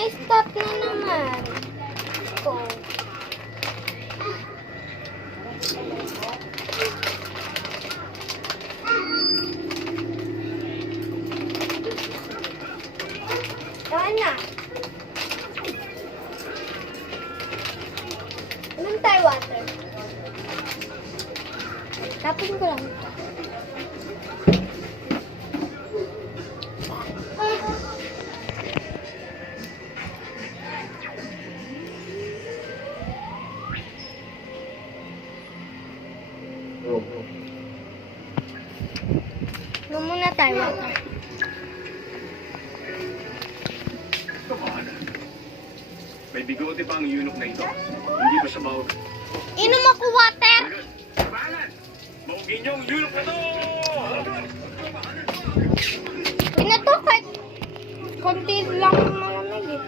na-stop na naman. Ko. Saan na? Anong tayo water? Tapin ko lang ito. Ano muna tayo water? May bigote pa ang eunuch na ito. Hindi ba siya maog? Inom ako water! Balan! Maugin yung eunuch na to! Pinato kahit konti lang malamig eh.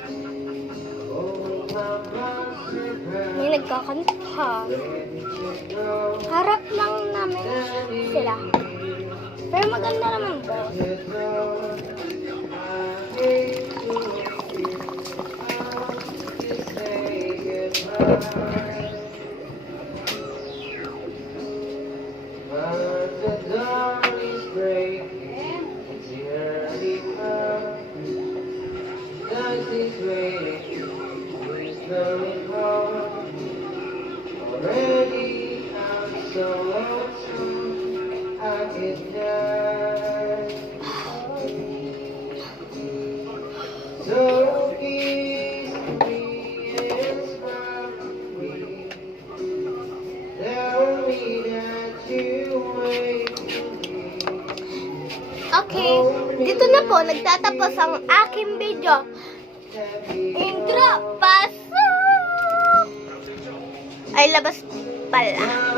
May nagkakanta. Harap lang namin sila. Pero maganda naman po. Already I'm so lonesome I could die. So kiss me and smile for me. Tell me that you wait for me. Okay, dito na po nagtatapos ang aking video. Intro, pasok! Ay, labas pala.